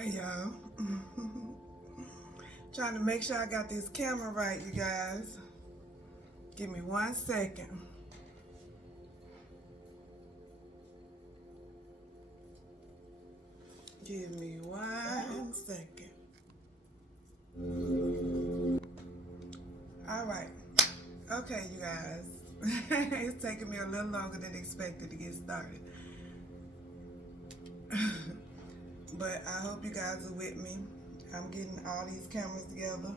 Hey y'all. Trying to make sure I got this camera right, you guys. Give me 1 second. Give me 1 second. All right. Okay, you guys. It's taking me a little longer than expected to get started. But I hope you guys are with me. I'm getting all these cameras together.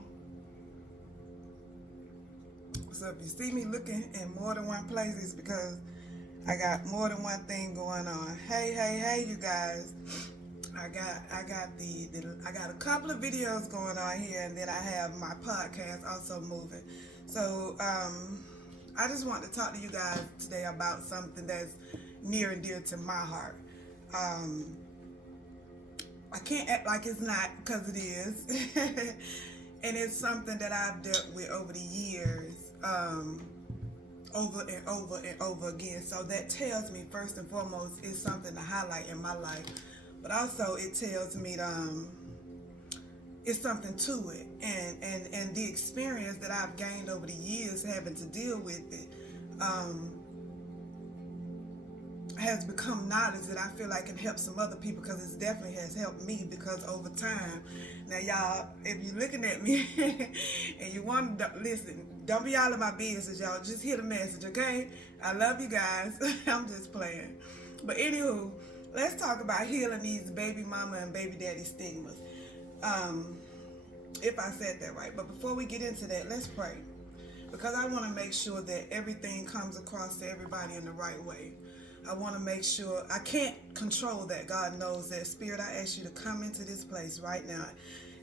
So if you see me looking in more than one place, it's because I got more than one thing going on. Hey, you guys. I got a couple of videos going on here, and then I have my podcast also moving. So I just want to talk to you guys today about something that's near and dear to my heart. I can't act like it's not, because it is. And it's something that I've dealt with over the years, over and over and over again. So that tells me, first and foremost, it's something to highlight in my life. But also it tells me it's something to it. And the experience that I've gained over the years having to deal with it, has become knowledge that I feel like can help some other people, because it definitely has helped me. Because over time, now y'all, if you're looking at me and you want to listen, don't be all in my business, y'all. Just hear the message, okay? I love you guys. I'm just playing. But anywho, let's talk about healing these baby mama and baby daddy stigmas. If I said that right. But before we get into that, let's pray. Because I want to make sure that everything comes across to everybody in the right way. I want to make sure, I can't control that. God knows that. Spirit, I ask you to come into this place right now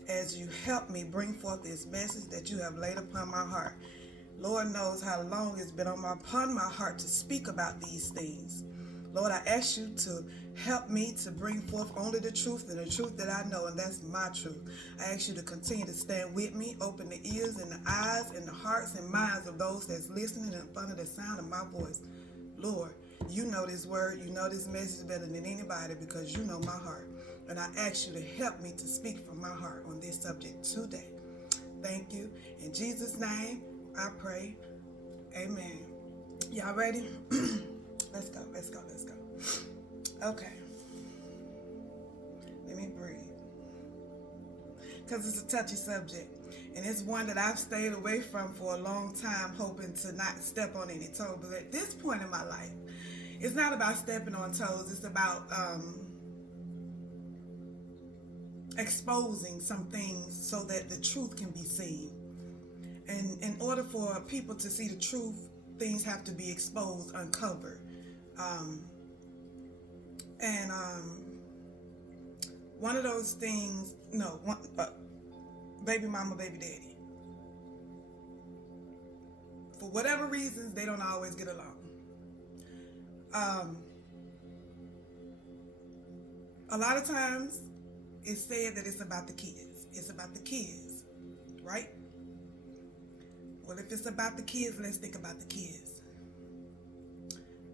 as you help me bring forth this message that you have laid upon my heart. Lord knows how long it's been upon my heart to speak about these things. Lord, I ask you to help me to bring forth only the truth, and the truth that I know, and that's my truth. I ask you to continue to stand with me, open the ears and the eyes and the hearts and minds of those that's listening in front of the sound of my voice. Lord, you know this word, you know this message better than anybody, because you know my heart. And I ask you to help me to speak from my heart on this subject today. Thank you. In Jesus' name, I pray. Amen. Y'all ready? Let's go. Okay. Let me breathe. Because it's a touchy subject. And it's one that I've stayed away from for a long time, hoping to not step on any toes. But at this point in my life, it's not about stepping on toes. It's about exposing some things so that the truth can be seen. And in order for people to see the truth, things have to be exposed, uncovered. One of those things, baby mama, baby daddy. For whatever reasons, they don't always get along. A lot of times, it's said that it's about the kids. It's about the kids, right? Well, if it's about the kids, let's think about the kids.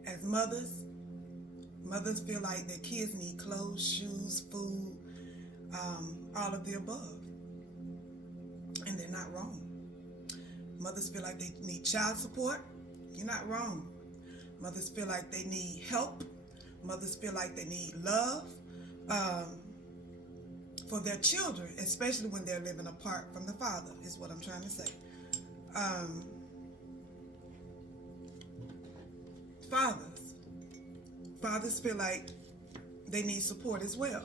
As mothers feel like their kids need clothes, shoes, food, all of the above. And they're not wrong. Mothers feel like they need child support. You're not wrong. Mothers feel like they need help. Mothers feel like they need love for their children, especially when they're living apart from the father, is what I'm trying to say. Fathers feel like they need support as well.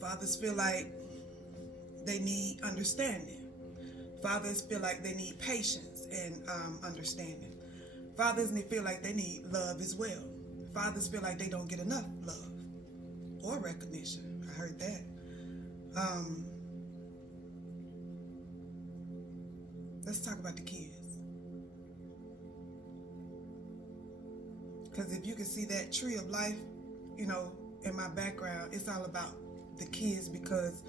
Fathers feel like they need understanding. Fathers feel like they need patience and understanding. Fathers feel like they need love as well. Fathers feel like they don't get enough love or recognition. I heard that. Let's talk about the kids. Because if you can see that tree of life, in my background, it's all about the kids, because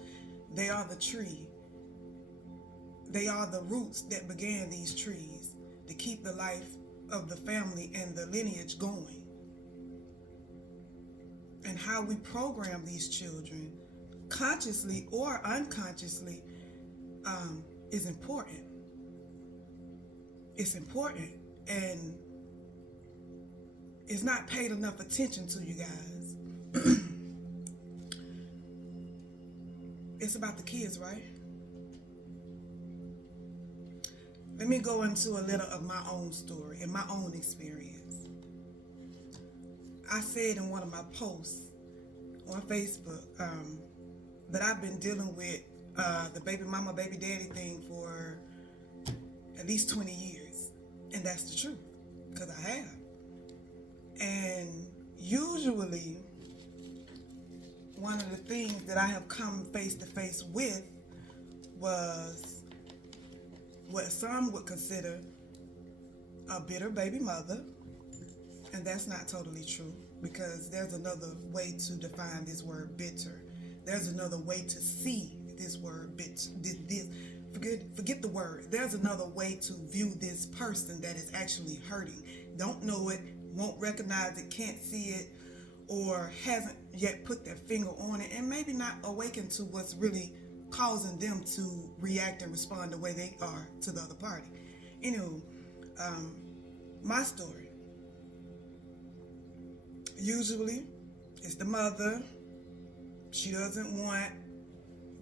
they are the tree. They are the roots that began these trees to keep the life of the family and the lineage going. And how we program these children consciously or unconsciously, is important. It's important, and it's not paid enough attention to, you guys. It's about the kids, right? Let me go into a little of my own story and my own experience. I said in one of my posts on Facebook that I've been dealing with the baby mama, baby daddy thing for at least 20 years. And that's the truth, because I have. And usually, one of the things that I have come face to face with was what some would consider a bitter baby mother. And that's not totally true, because there's another way to define this word bitter. There's another way to see this word bitter. Forget the word. There's another way to view this person that is actually hurting. Don't know it, won't recognize it, can't see it, or hasn't yet put their finger on it, and maybe not awakened to what's really causing them to react and respond the way they are to the other party. Anywho, my story. Usually, it's the mother. She doesn't want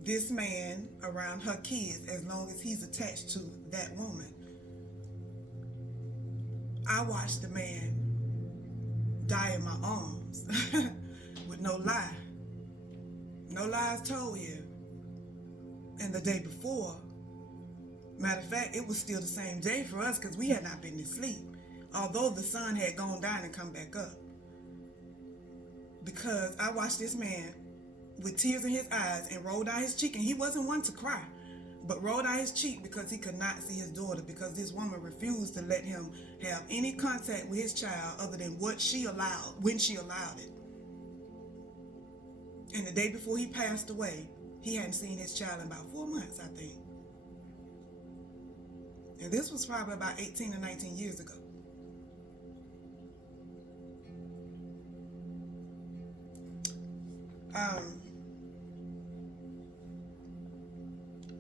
this man around her kids as long as he's attached to that woman. I watched the man die in my arms with no lie. No lies told here. And the day before, matter of fact, it was still the same day for us because we had not been asleep, although the sun had gone down and come back up. Because I watched this man with tears in his eyes and roll down his cheek, and he wasn't one to cry, but rolled down his cheek because he could not see his daughter, because this woman refused to let him have any contact with his child other than what she allowed, when she allowed it. And the day before he passed away, he hadn't seen his child in about 4 months, I think. And this was probably about 18 or 19 years ago.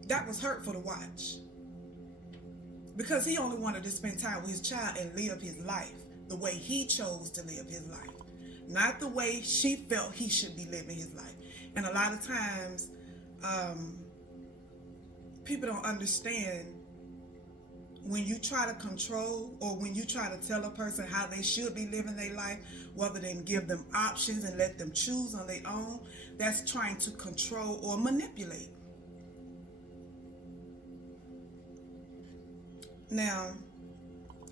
That was hurtful to watch, because he only wanted to spend time with his child and live his life the way he chose to live his life, not the way she felt he should be living his life. And a lot of times, people don't understand when you try to control, or when you try to tell a person how they should be living their life, rather than give them options and let them choose on their own. That's trying to control or manipulate. Now,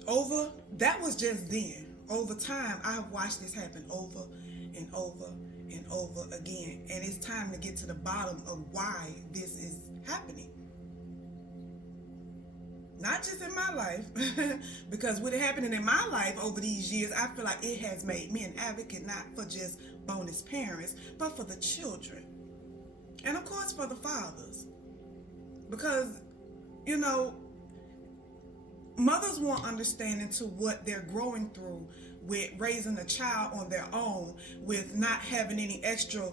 that was just then. Over time, I have watched this happen over and over and over again. And it's time to get to the bottom of why this is happening. Not just in my life, because what is happening in my life over these years, I feel like it has made me an advocate, not for just bonus parents, but for the children. And of course for the fathers. Because, you know, mothers want understanding to what they're growing through with raising a child on their own, with not having any extra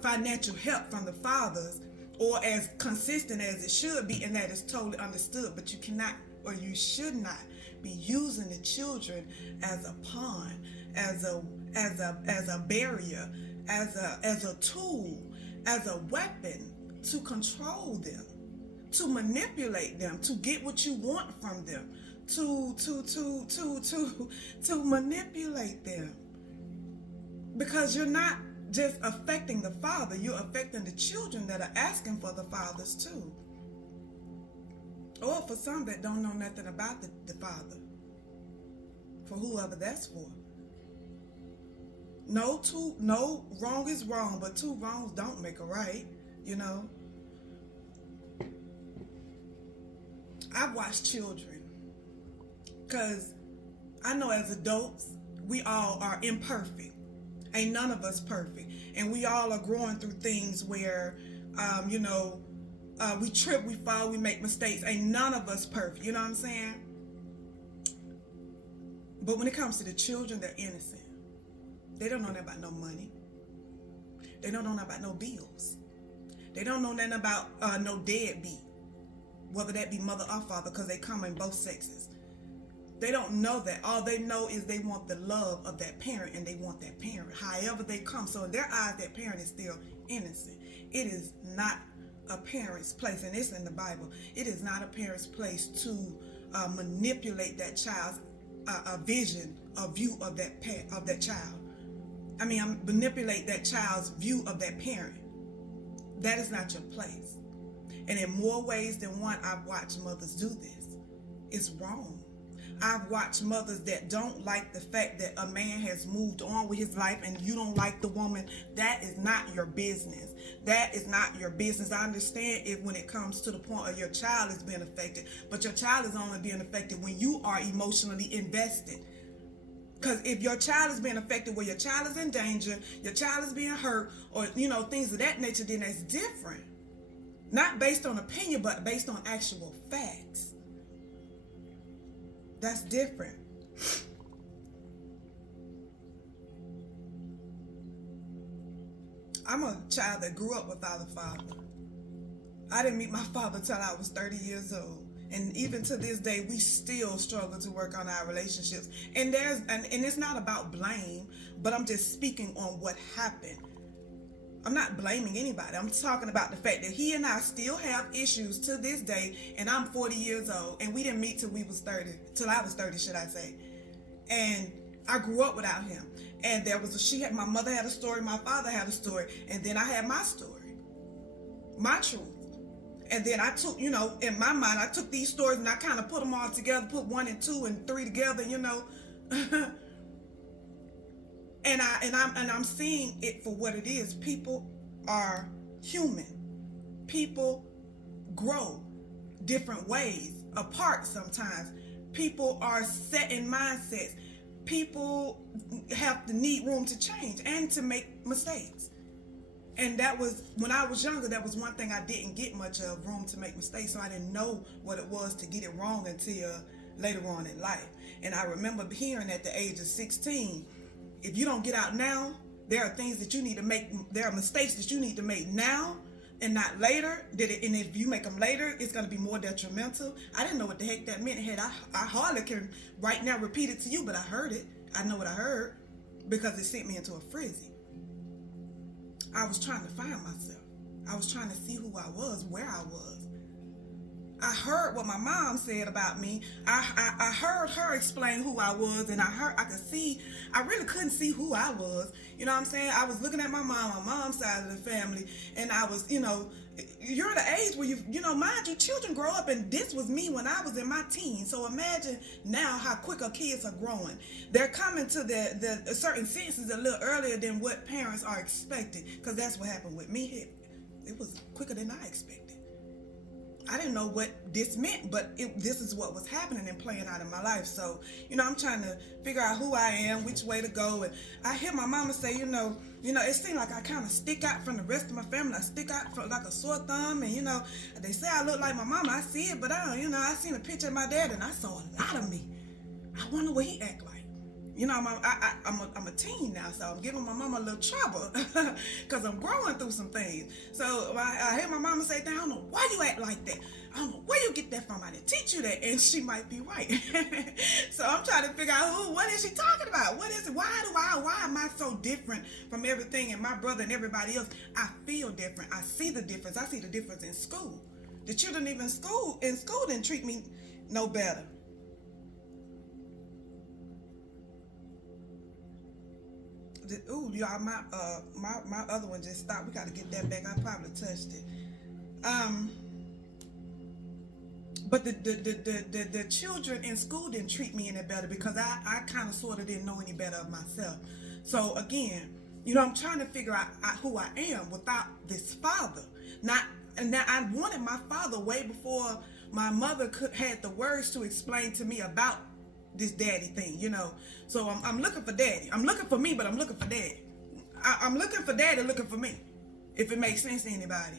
financial help from the fathers, or as consistent as it should be, and that is totally understood. But you cannot, or you should not, be using the children as a pawn, as a barrier, as a tool, as a weapon to control them, to manipulate them, to get what you want from them, to manipulate them. Because you're not just affecting the father, you're affecting the children that are asking for the fathers too. Or for some that don't know nothing about the father, for whoever that's for. No wrong is wrong, but two wrongs don't make a right, you know. I've watched children, because I know as adults, we all are imperfect. Ain't none of us perfect. And we all are growing through things where, we trip, we fall, we make mistakes. Ain't none of us perfect. You know what I'm saying? But when it comes to the children, they're innocent. They don't know nothing about no money. They don't know nothing about no bills. They don't know nothing about no deadbeat, whether that be mother or father, because they come in both sexes. They don't know that. All they know is they want the love of that parent, and they want that parent, however they come. So in their eyes, that parent is still innocent. It is not a parent's place, and it's in the Bible. It is not a parent's place to manipulate that child's vision, a view of that child. Manipulate that child's view of that parent. That is not your place. And in more ways than one, I've watched mothers do this. It's wrong. I've watched mothers that don't like the fact that a man has moved on with his life and you don't like the woman. That is not your business. That is not your business. I understand it when it comes to the point of your child is being affected, but your child is only being affected when you are emotionally invested. Because if your child is being affected where your child is in danger, your child is being hurt, or things of that nature, then that's different. Not based on opinion, but based on actual facts. That's different. I'm a child that grew up without a father. I didn't meet my father till I was 30 years old. And even to this day, we still struggle to work on our relationships. And it's not about blame, but I'm just speaking on what happened. I'm not blaming anybody. I'm talking about the fact that he and I still have issues to this day, and I'm 40 years old, and we didn't meet till I was 30, should I say. And I grew up without him. And my mother had a story, my father had a story, and then I had my story, my truth. And then I took, in my mind, I took these stories and I kind of put them all together, put 1 and 2 and 3 together, And I'm seeing it for what it is. People are human. People grow different ways, apart sometimes. People are set in mindsets. People have to need room to change and to make mistakes. And that was, when I was younger, that was one thing I didn't get much of, room to make mistakes. So I didn't know what it was to get it wrong until later on in life. And I remember hearing at the age of 16, if you don't get out now, there are things that you need to make. There are mistakes that you need to make now and not later. And if you make them later, it's going to be more detrimental. I didn't know what the heck that meant. I hardly can right now repeat it to you, but I heard it. I know what I heard because it sent me into a frenzy. I was trying to find myself. I was trying to see who I was, where I was. I heard what my mom said about me. I heard her explain who I was, and I really couldn't see who I was. You know what I'm saying? I was looking at my mom's side of the family, and I was, you're at the age where mind you, children grow up, and this was me when I was in my teens. So imagine now how quick our kids are growing. They're coming to the certain senses a little earlier than what parents are expecting, because that's what happened with me. It was quicker than I expected. I didn't know what this meant, but this is what was happening and playing out in my life. So, I'm trying to figure out who I am, which way to go. And I hear my mama say, it seemed like I kind of stick out from the rest of my family. I stick out like a sore thumb. And, they say I look like my mama. I see it, but I seen a picture of my dad and I saw a lot of me. I wonder what he act like. I'm a teen now, so I'm giving my mama a little trouble because I'm growing through some things. So I hear my mama say, I don't know why you act like that. I don't know where you get that from. I didn't teach you that. And she might be right. So I'm trying to figure out, what is she talking about? What is it? Why am I so different from everything and my brother and everybody else? I feel different. I see the difference. I see the difference in school. The children even in school didn't treat me no better. Ooh, y'all, my other one just stopped. We got to get that back. I probably touched it. But the children in school didn't treat me any better because I kind of sort of didn't know any better of myself. So again, I'm trying to figure out who I am without this father. And I wanted my father way before my mother had the words to explain to me about this daddy thing, So I'm looking for daddy. I'm looking for me, but I'm looking for daddy. I'm looking for daddy looking for me, if it makes sense to anybody.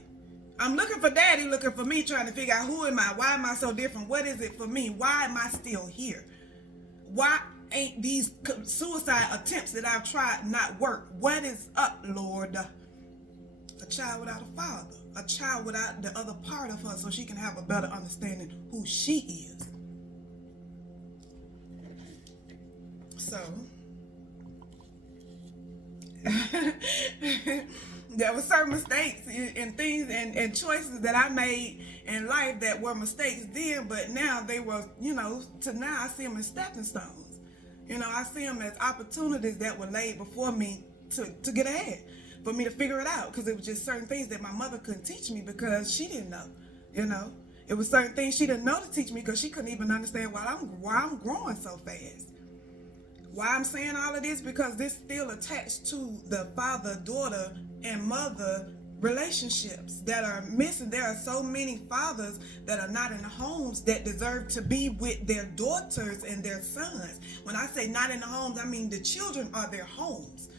I'm looking for daddy looking for me, trying to figure out who am I? Why am I so different? What is it for me? Why am I still here? Why? ain't these suicide attempts that I've tried not work? What is up, Lord? A child without a father, a child without the other part of her, so she can have a better understanding who she is. So there were certain mistakes and things and choices that I made in life that were mistakes then, but now they were, to now I see them as stepping stones. I see them as opportunities that were laid before me to get ahead, for me to figure it out, because it was just certain things that my mother couldn't teach me because she didn't know. It was certain things she didn't know to teach me because she couldn't even understand why I'm growing so fast. Why I'm saying all of this? Because this still attached to the father, daughter, and mother relationships that are missing. There are so many fathers that are not in homes that deserve to be with their daughters and their sons. When I say not in the homes, I mean the children are their homes.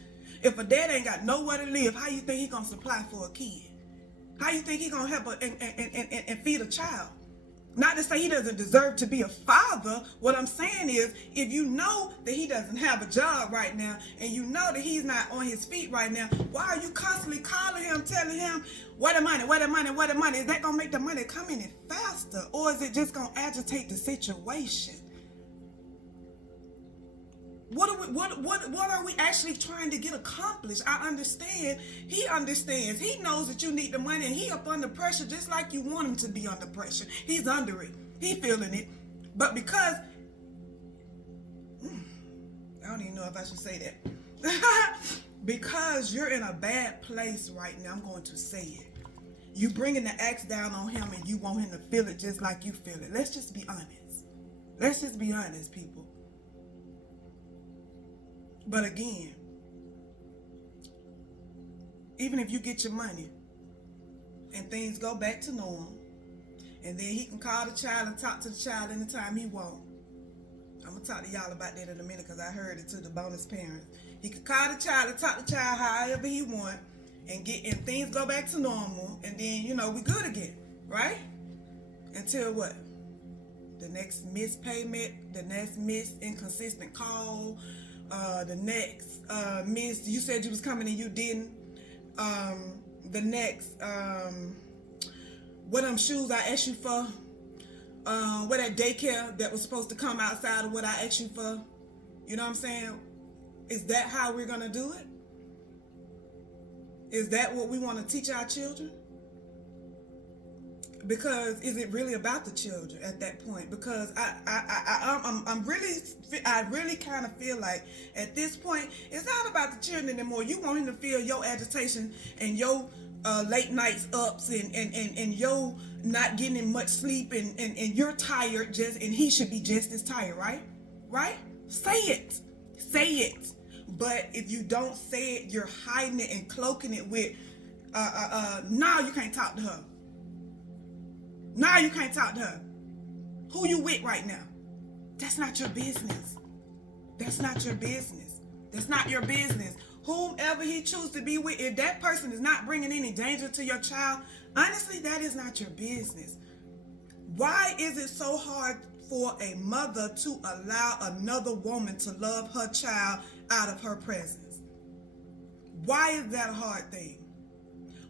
If a dad ain't got nowhere to live, how you think he gonna supply for a kid? How you think he gonna help and feed a child? Not to say he doesn't deserve to be a father. What I'm saying is, if you know that he doesn't have a job right now, and you know that he's not on his feet right now, why are you constantly calling him, telling him, where the money, where the money, where the money? Is that gonna make the money come in faster, or is it just gonna agitate the situation? What are we actually trying to get accomplished? I understand. He understands. He knows that you need the money, and he up under pressure just like you want him to be under pressure. He's under it. He feeling it. But because I don't even know if I should say that. Because you're in a bad place right now, I'm going to say it. You bringing the axe down on him, and you want him to feel it just like you feel it. Let's just be honest. Let's just be honest, people. But again, even if you get your money and things go back to normal, and then he can call the child and talk to the child anytime he wants. I'm going to talk to y'all about that in a minute because I heard it to the bonus parents. He can call the child and talk to the child however he wants, and things go back to normal, and then, we good again, right? Until what? The next missed payment, the next missed inconsistent call, the next miss, you said you was coming and you didn't. The next, what them shoes I asked you for, what that daycare that was supposed to come outside of what I asked you for. You know what I'm saying? Is that how we're gonna do it? Is that what we want to teach our children? Because is it really about the children at that point? Because I really kind of feel like at this point it's not about the children anymore. You want him to feel your agitation and your late nights ups and your not getting much sleep and you're tired and he should be just as tired, right? Say it. But if you don't say it, you're hiding it and cloaking it with no, you can't talk to her. Now you can't talk to her. Who you with right now? That's not your business. That's not your business. That's not your business. Whomever he chooses to be with, if that person is not bringing any danger to your child, honestly, that is not your business. Why is it so hard for a mother to allow another woman to love her child out of her presence? Why is that a hard thing?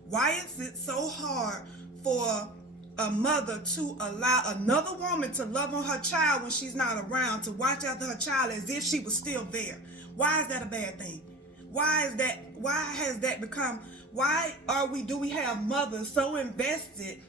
Why is it so hard for a mother to allow another woman to love on her child when she's not around, to watch after her child as if she was still there? Why is that a bad thing? Why do we have mothers so invested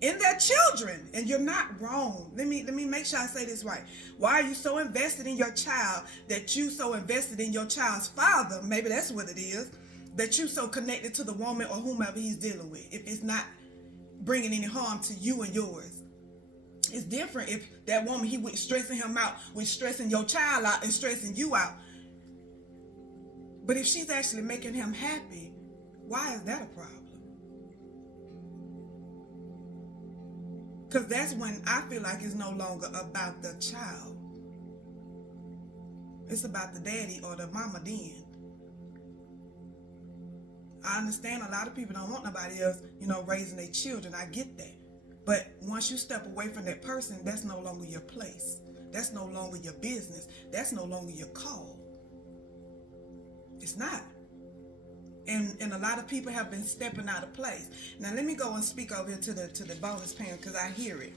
in their children? And you're not wrong. Let me make sure I say this right. Why are you so invested in your child that you so invested in your child's father? Maybe that's what it is. That you so connected to the woman or whomever he's dealing with. If it's not bringing any harm to you and yours. It's different if that woman, he was stressing him out, was stressing your child out and stressing you out. But if she's actually making him happy, why is that a problem? Because that's when I feel like it's no longer about the child. It's about the daddy or the mama then. I understand a lot of people don't want nobody else, raising their children. I get that. But once you step away from that person, that's no longer your place. That's no longer your business. That's no longer your call. It's not. And a lot of people have been stepping out of place. Now let me go and speak over here to the bonus parents, because I hear it.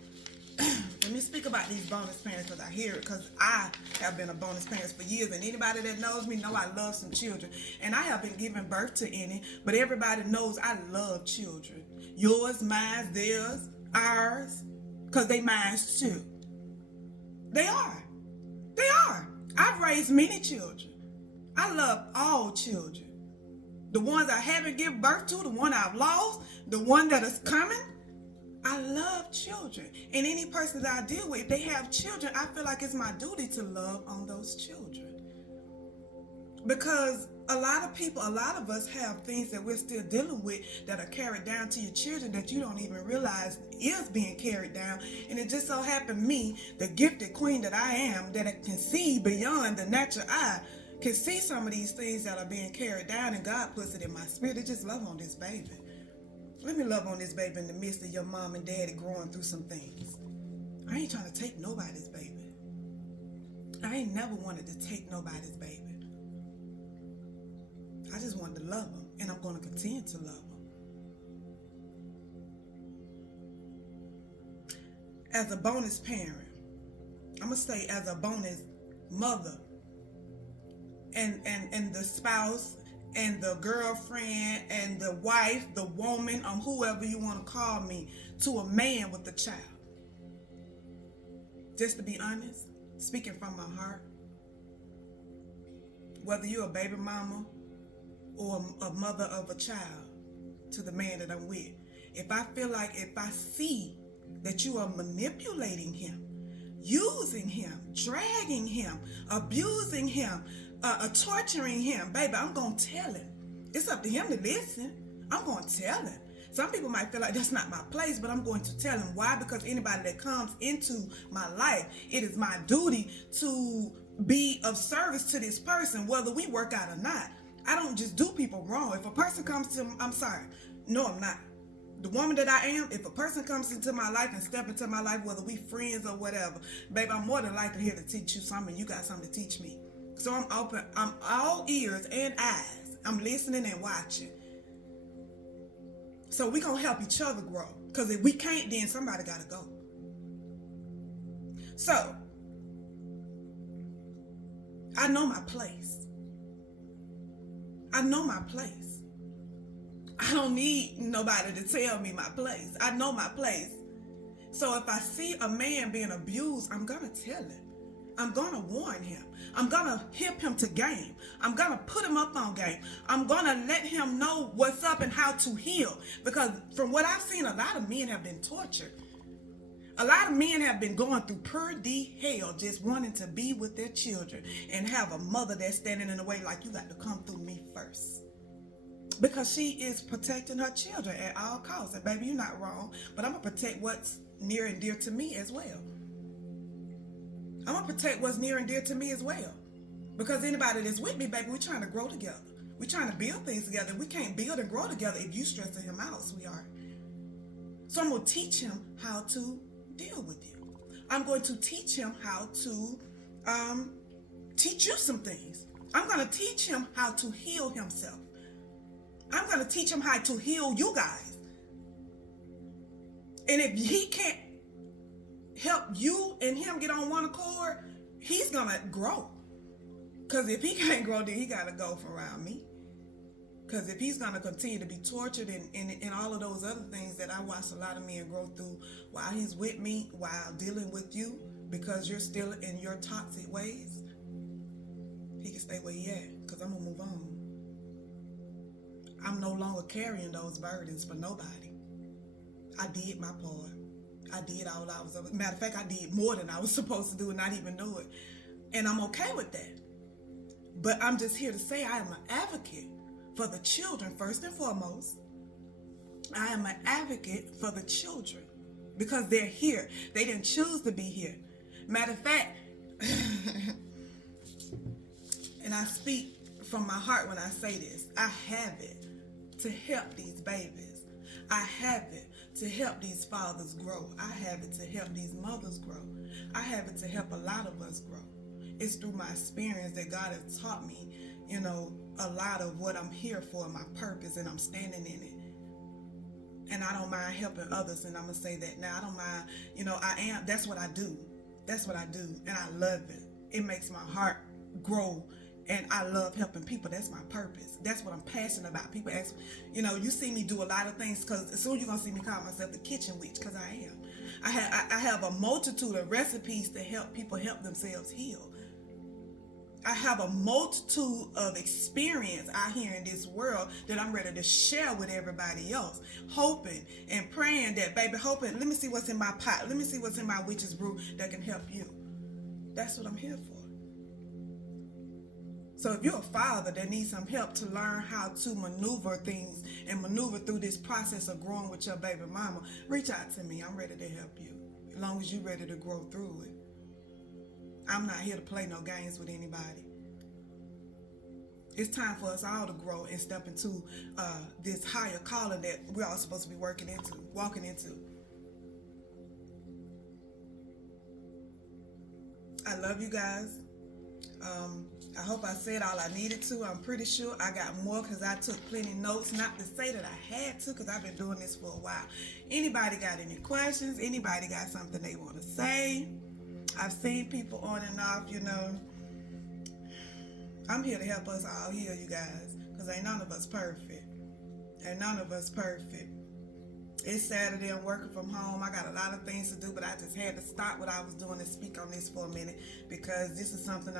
Let me speak about these bonus parents because I hear it, because I have been a bonus parent for years, and anybody that knows me know I love some children, and I haven't given birth to any, but everybody knows I love children. Yours, mine, theirs, ours, because they mine too. They are. They are. I've raised many children. I love all children. The ones I haven't given birth to, the one I've lost, the one that is coming. I love children. And any person that I deal with, if they have children, I feel like it's my duty to love on those children. Because a lot of us have things that we're still dealing with that are carried down to your children that you don't even realize is being carried down. And it just so happened me, the gifted queen that I am, that I can see beyond the natural eye, can see some of these things that are being carried down, and God puts it in my spirit to just love on this baby. Let me love on this baby in the midst of your mom and daddy growing through some things. I ain't trying to take nobody's baby. I ain't never wanted to take nobody's baby. I just wanted to love them, and I'm going to continue to love them. As a bonus parent, I'm going to say as a bonus mother, and the spouse and the girlfriend and the wife, the woman, whoever you want to call me, to a man with a child. Just to be honest, speaking from my heart, whether you're a baby mama or a mother of a child, to the man that I'm with, if I see that you are manipulating him, using him, dragging him, abusing him, torturing him, baby, I'm going to tell him. It's up to him to listen. I'm going to tell him. Some people might feel like that's not my place, but I'm going to tell him. Why? Because anybody that comes into my life, it is my duty to be of service to this person, whether we work out or not. I don't just do people wrong. If a person comes to, I'm sorry. No, I'm not. The woman that I am, if a person comes into my life and step into my life, whether we friends or whatever, baby, I'm more than likely here to teach you something. You got something to teach me. So I'm open. I'm all ears and eyes. I'm listening and watching. So we're going to help each other grow. Because if we can't, then somebody got to go. So, I know my place. I know my place. I don't need nobody to tell me my place. I know my place. So if I see a man being abused, I'm going to tell him. I'm going to warn him. I'm going to hip him to game. I'm going to put him up on game. I'm going to let him know what's up and how to heal. Because from what I've seen, a lot of men have been tortured. A lot of men have been going through purdy hell just wanting to be with their children and have a mother that's standing in the way like, you got to come through me first. Because she is protecting her children at all costs. And baby, you're not wrong, but I'm going to protect what's near and dear to me as well. I'm going to protect what's near and dear to me as well. Because anybody that's with me, baby, we're trying to grow together. We're trying to build things together. We can't build and grow together if you stressing him out, sweetheart. So I'm going to teach him how to deal with you. I'm going to teach him how to teach you some things. I'm going to teach him how to heal himself. I'm going to teach him how to heal you guys. And if he can't help you and him get on one accord, he's going to grow. Because if he can't grow, then he got to go from around me. Because if he's going to continue to be tortured and all of those other things that I watch a lot of men grow through while he's with me, while dealing with you, because you're still in your toxic ways, he can stay where he at, because I'm going to move on. I'm no longer carrying those burdens for nobody. I did my part. I did all I was. Matter of fact, I did more than I was supposed to do and not even know it. And I'm okay with that. But I'm just here to say I am an advocate for the children first and foremost. I am an advocate for the children because they're here. They didn't choose to be here. Matter of fact, and I speak from my heart when I say this, I have it to help these babies. I have it to help these fathers grow. I have it to help these mothers grow. I have it to help a lot of us grow. It's through my experience that God has taught me, a lot of what I'm here for, my purpose, and I'm standing in it. And I don't mind helping others, and I'm going to say that now. I don't mind, that's what I do. That's what I do, and I love it. It makes my heart grow, and I love helping people. That's my purpose. That's what I'm passionate about. People ask, you see me do a lot of things, because soon you're going to see me call myself the kitchen witch, because I am. I have a multitude of recipes to help people help themselves heal. I have a multitude of experience out here in this world that I'm ready to share with everybody else, hoping and praying that, baby, let me see what's in my pot. Let me see what's in my witch's brew that can help you. That's what I'm here for. So if you're a father that needs some help to learn how to maneuver things and maneuver through this process of growing with your baby mama, reach out to me. I'm ready to help you, as long as you're ready to grow through it. I'm not here to play no games with anybody. It's time for us all to grow and step into this higher calling that we're all supposed to be walking into. I love you guys. I hope I said all I needed to. I'm pretty sure I got more, because I took plenty notes. Not to say that I had to, because I've been doing this for a while. Anybody got any questions? Anybody got something they want to say? I've seen people on and off, I'm here to help us all heal, you guys, because ain't none of us perfect. It's Saturday. I'm working from home. I got a lot of things to do, but I just had to stop what I was doing and speak on this for a minute, because this is something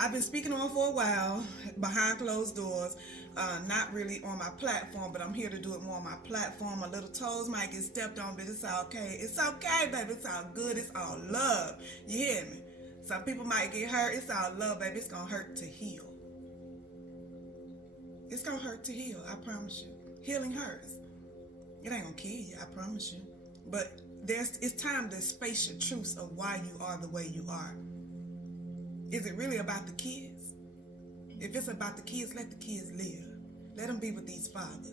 I've been speaking on for a while, behind closed doors, not really on my platform, but I'm here to do it more on my platform. My little toes might get stepped on, but it's okay. It's okay, baby. It's all good. It's all love. You hear me? Some people might get hurt. It's all love, baby. It's going to hurt to heal. It's going to hurt to heal. I promise you. Healing hurts. It ain't going to kill you. I promise you. But it's time to face your truths of why you are the way you are. Is it really about the kids? If it's about the kids, let the kids live. Let them be with these fathers.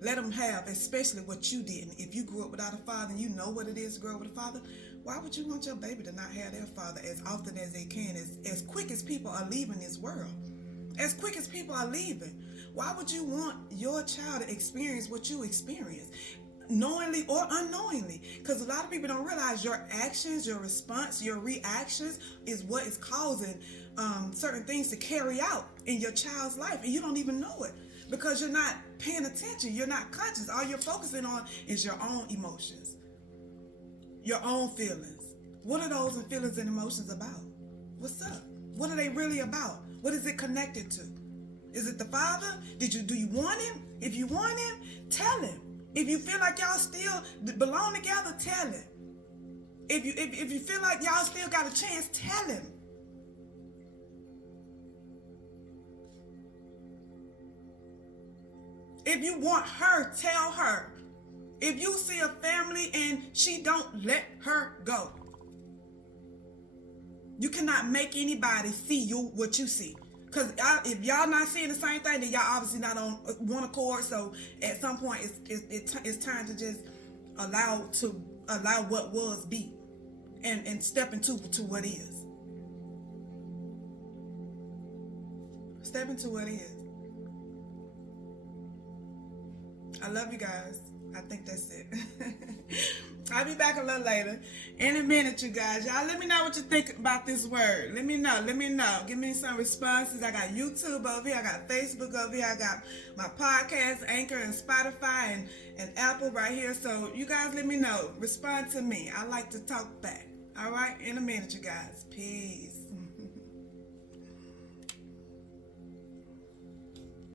Let them have, especially what you didn't. If you grew up without a father and you know what it is to grow up with a father, why would you want your baby to not have their father as often as they can, as quick as people are leaving this world? As quick as people are leaving. Why would you want your child to experience what you experienced? Knowingly or unknowingly, because a lot of people don't realize your actions, your response, your reactions is what is causing certain things to carry out in your child's life, and you don't even know it because you're not paying attention. You're not conscious. All you're focusing on is your own emotions, your own feelings. What are those feelings and emotions about? What's up? What are they really about? What is it connected to? Is it the father? Do you want him? If you want him, tell him. If you feel like y'all still belong together, tell him. If you feel like y'all still got a chance, tell him. If you want her, tell her. If you see a family and she don't, let her go. You cannot make anybody see you what you see. Because if y'all not seeing the same thing, then y'all obviously not on one accord. So at some point, it's time to just allow what was be, and step into what is. Step into what is. I love you guys. I think that's it. I'll be back a little later. In a minute, you guys. Y'all let me know what you think about this word. Let me know. Give me some responses. I got YouTube over here. I got Facebook over here. I got my podcast, Anchor, and Spotify, and Apple right here. So you guys let me know. Respond to me. I like to talk back. All right? In a minute, you guys. Peace.